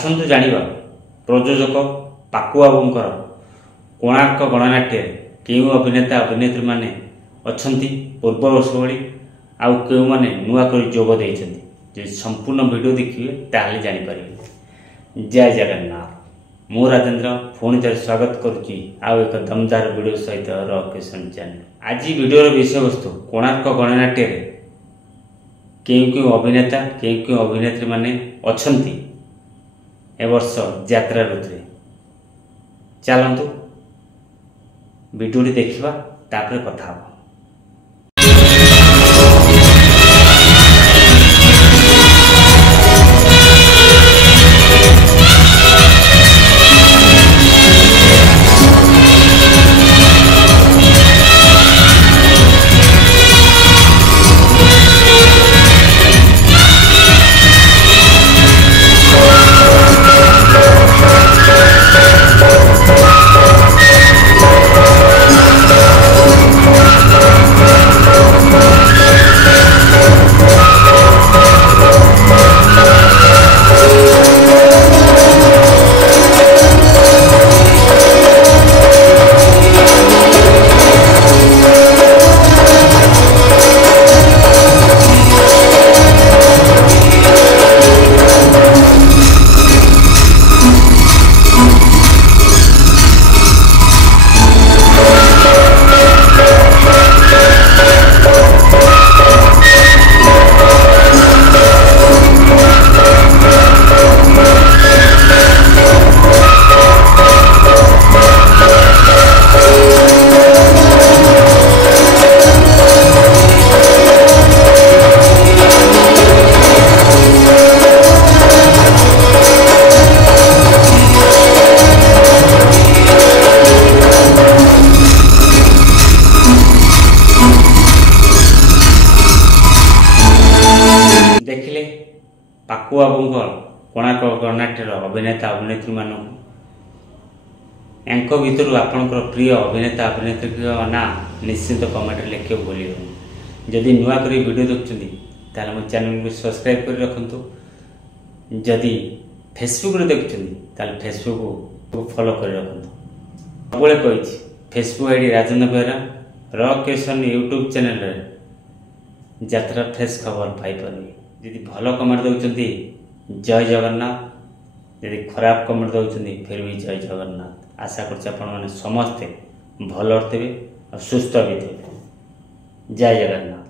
आसतु जानिबा प्रयोजक पाकु बाबूंकर कोणार्क गणनाट्य केउ अभिनेता अभिनेत्री माने अछंती पूर्व वर्ष भली आउ केउ माने नुआ करी जोग देइछंती। जे संपूर्ण वीडियो देखिए ताले जानि परिबे। जय जगन्नाथ। मु राजेंद्र फोन थे स्वागत करुच्ची आउ एक दमदार वीडियो सहित रॉकेशन चैनल। आज वीडियो विषय वस्तु कोणार्क गणनाट्य केउ केउ अभिनेता केउ केउ अभिनेत्री माने अछंती ए वर्ष यात्रा ऋतु। चलतु वीडियो देखा तापर कथा हम। देखिले पाकु बाबूंकर कोणार्क गणनाट्यर अभिनेता अभिनेत्री मान भितर आपंकर प्रिय अभिनेता अभिनेत्री ना निश्चित कमेंट लिखे भूल। जदि नुआ कर वीडियो देखते मो चैनल को सब्सक्राइब कर रखु। जदि फेसबुक देखते फेसबुक को फॉलो कर रखु। सबले कही फेसबुक आईडी राजेंद्र बेहरा रॉकेशन यूट्यूब चैनल यात्रा फ्रेश खबर पाइपर। यदि भल कमेंट दौरान जय जगन्नाथ, यदि खराब कमेंट दौरान फिर भी जय जगन्नाथ। आशा कर समस्ते भल थे और सुस्थ भी थे। जय जगन्नाथ।